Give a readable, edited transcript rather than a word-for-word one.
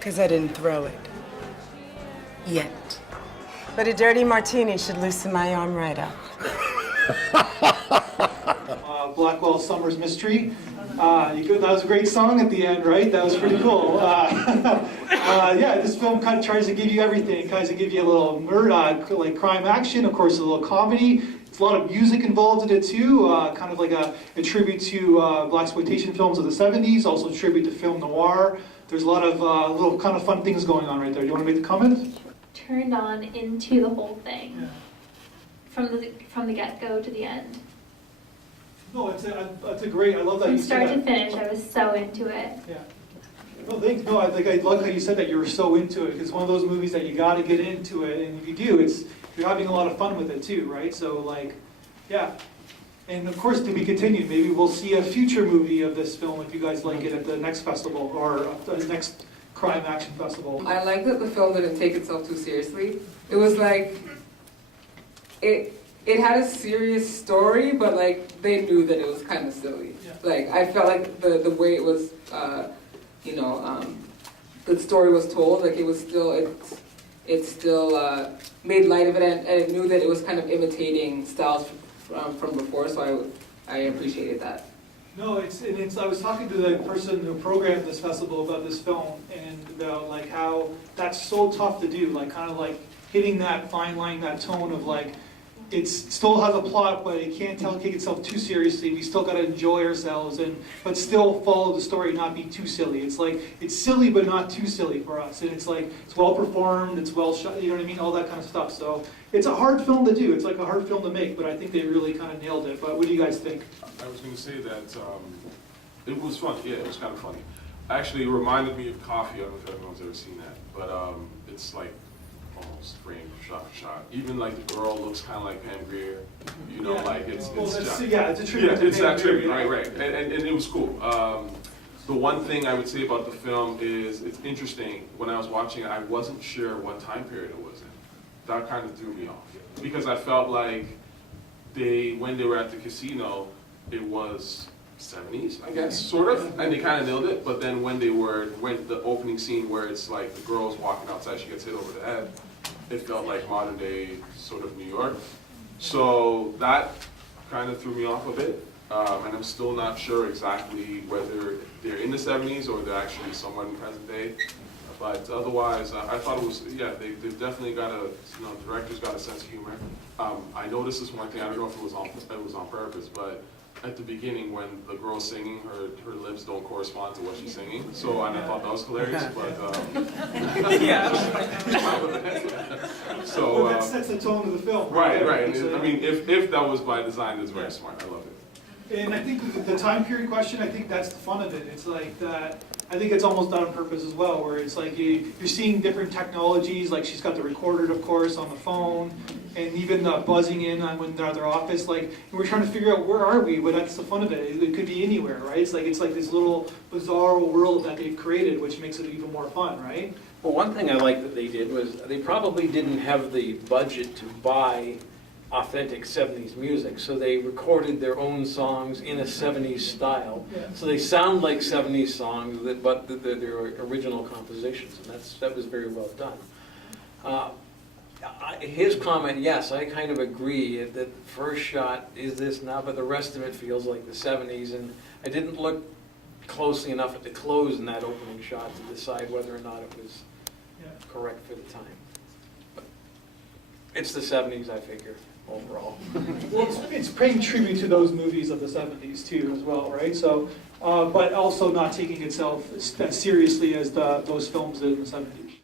because I didn't throw it. Yet. But a dirty martini should loosen my arm right up. Blackwell, Summer's Mystery. That was a great song at the end, right? That was pretty cool. Yeah, this film kind of tries to give you everything. It tries to give you a little like crime action, of course, a little comedy. It's a lot of music involved in it too, kind of like a tribute to blaxploitation films of the 70s, also a tribute to film noir. There's a lot of little kind of fun things going on right there. Do you want to make the comment? Turned on into the whole thing, yeah. From the get-go to the end. No, it's a great. I love that From you said that. start to finish, I was so into it. Yeah. No, thanks. No, I love how you said that you were so into it. It's one of those movies that you got to get into it, and if you do, you're having a lot of fun with it too, right? So like, yeah. And of course, to be continued. Maybe we'll see a future movie of this film if you guys like it at the next festival or the next crime action festival. I like that the film didn't take itself too seriously. It was like it had a serious story, but like they knew that it was kind of silly. Yeah. Like I felt like the way it was, the story was told, like it still made light of it, and it knew that it was kind of imitating styles from before. So I appreciated that. No, I was talking to the person who programmed this festival about this film and about like how that's so tough to do, like kind of like hitting that fine line, that tone of like, it still has a plot, but it can't take itself too seriously. We still got to enjoy ourselves, but still follow the story, not be too silly. It's like, it's silly, but not too silly for us. And it's like, it's well performed, it's well shot, you know what I mean? All that kind of stuff. So it's a hard film to do. It's like a hard film to make, but I think they really kind of nailed it. But what do you guys think? I was going to say that it was fun. Yeah, it was kind of funny. Actually, it reminded me of Coffee. I don't know if anyone's ever seen that, but it's like almost framed shot for shot. Even like the girl looks kind of like Pam Grier. You know, yeah. Like it's a tribute. Yeah, it's that tribute, right. And it was cool. The one thing I would say about the film is it's interesting. When I was watching it, I wasn't sure what time period it was in. That kind of threw me off because I felt like when they were at the casino, it was 70s, I guess, sort of, and they kind of nailed it. But then when the opening scene where it's like the girl's walking outside, she gets hit over the head, it felt like modern day sort of New York. So that kind of threw me off a bit, and I'm still not sure exactly whether they're in the 70s or they're actually somewhere in present day. But otherwise, I thought it was, yeah, they've definitely got the director's got a sense of humor. I noticed this one thing, I don't know if it was on purpose, but at the beginning when the girl's singing, her lips don't correspond to what she's singing. So, and I thought that was hilarious, but yeah. So that sets the tone of the film. Right. I mean, if that was by design, it's very smart. I love it. And I think the time period question, I think that's the fun of it. It's like that. I think it's almost done on purpose as well, where it's like you're seeing different technologies, like she's got the recorder, of course, on the phone, and even the buzzing in on when they're at their office. Like, we're trying to figure out where are we, but that's the fun of it. It could be anywhere, right? It's like this little bizarre world that they've created, which makes it even more fun, right? Well, one thing I like that they did was they probably didn't have the budget to buy authentic 70s music, so they recorded their own songs in a 70s style. Yeah. So they sound like 70s songs, but they're original compositions, and that was very well done. His comment, yes, I kind of agree that the first shot is this now, but the rest of it feels like the 70s, and I didn't look closely enough at the close in that opening shot to decide whether or not it was correct for the time. But it's the 70s, I figure. Overall. Well, it's paying tribute to those movies of the 70s too, as well, right? So, but also not taking itself as seriously as those films did in the 70s.